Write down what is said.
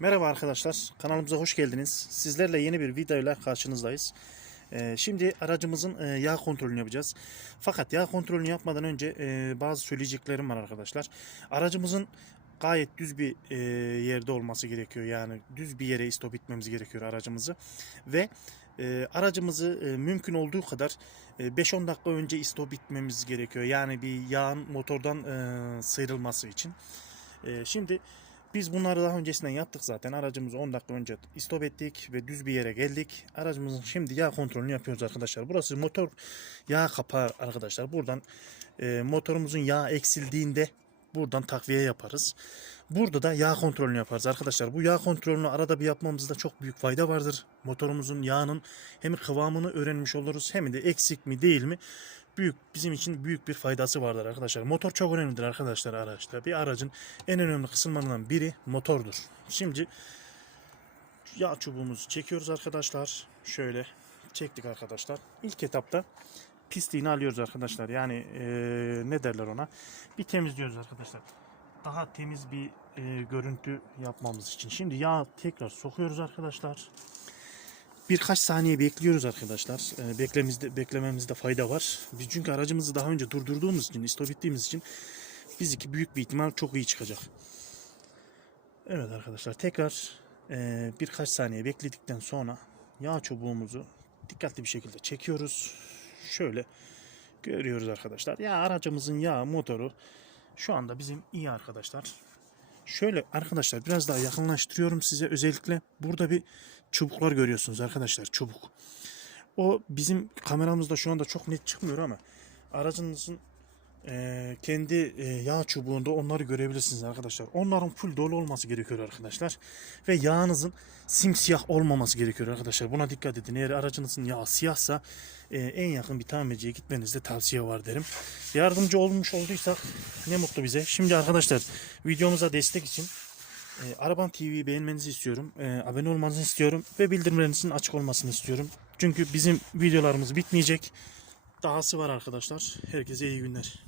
Merhaba arkadaşlar, kanalımıza hoş geldiniz. Sizlerle yeni bir videoyla karşınızdayız. Ee, şimdi aracımızın e, yağ kontrolünü yapacağız. Fakat yağ kontrolünü yapmadan önce e, bazı söyleyeceklerim var arkadaşlar. Aracımızın gayet düz bir e, yerde olması gerekiyor. Yani düz bir yere istop etmemiz gerekiyor aracımızı. Ve aracımızı mümkün olduğu kadar e, 5-10 dakika önce istop etmemiz gerekiyor. Yani bir yağın motordan sıyrılması için. E, şimdi biz bunları daha öncesinden yaptık zaten. Aracımızı 10 dakika önce istop ettik ve düz bir yere geldik. Aracımızın şimdi yağ kontrolünü yapıyoruz arkadaşlar. Burası motor yağ kapağı arkadaşlar. Buradan e, motorumuzun yağ eksildiğinde buradan takviye yaparız. Burada da yağ kontrolünü yaparız arkadaşlar. Bu yağ kontrolünü arada bir yapmamızda çok büyük fayda vardır. Motorumuzun yağının hem kıvamını öğrenmiş oluruz hem de eksik mi değil mi büyük bizim için büyük bir faydası vardır arkadaşlar. Motor çok önemlidir arkadaşlar araçta. Bir aracın en önemli kısımlarından biri motordur. Şimdi yağ çubuğumuzu çekiyoruz arkadaşlar. Şöyle çektik arkadaşlar. İlk etapta pisliğini alıyoruz arkadaşlar. Yani eee, ne derler ona? Bir temizliyoruz arkadaşlar. Daha temiz bir eee, görüntü yapmamız için. Şimdi yağ tekrar sokuyoruz arkadaşlar. Birkaç saniye bekliyoruz arkadaşlar. Eee, beklememizde, beklememizde fayda var. Biz çünkü aracımızı daha önce durdurduğumuz için, istop ettiğimiz için bizimki büyük bir ihtimal çok iyi çıkacak. Evet arkadaşlar tekrar eee, birkaç saniye bekledikten sonra yağ çubuğumuzu dikkatli bir şekilde çekiyoruz. Şöyle görüyoruz arkadaşlar. Ya aracımızın yağ motoru şu anda bizim iyi arkadaşlar. Şöyle arkadaşlar biraz daha yakınlaştırıyorum size özellikle. Burada bir çubuklar görüyorsunuz arkadaşlar çubuk. O bizim kameramızda şu anda çok net çıkmıyor ama aracınızın eee, kendi eee, yağ çubuğunda onları görebilirsiniz arkadaşlar. Onların full dolu olması gerekiyor arkadaşlar. Ve yağınızın simsiyah olmaması gerekiyor arkadaşlar. Buna dikkat edin. Eğer aracınızın yağı siyahsa eee, en yakın bir tamirciye gitmenizde tavsiye var derim. Yardımcı olmuş olduysak ne mutlu bize. Şimdi arkadaşlar videomuza destek için e, Araban TV'yi beğenmenizi istiyorum. E, abone olmanızı istiyorum. Ve bildirimlerinizin açık olmasını istiyorum. Çünkü bizim videolarımız bitmeyecek. Dahası var arkadaşlar. Herkese iyi günler.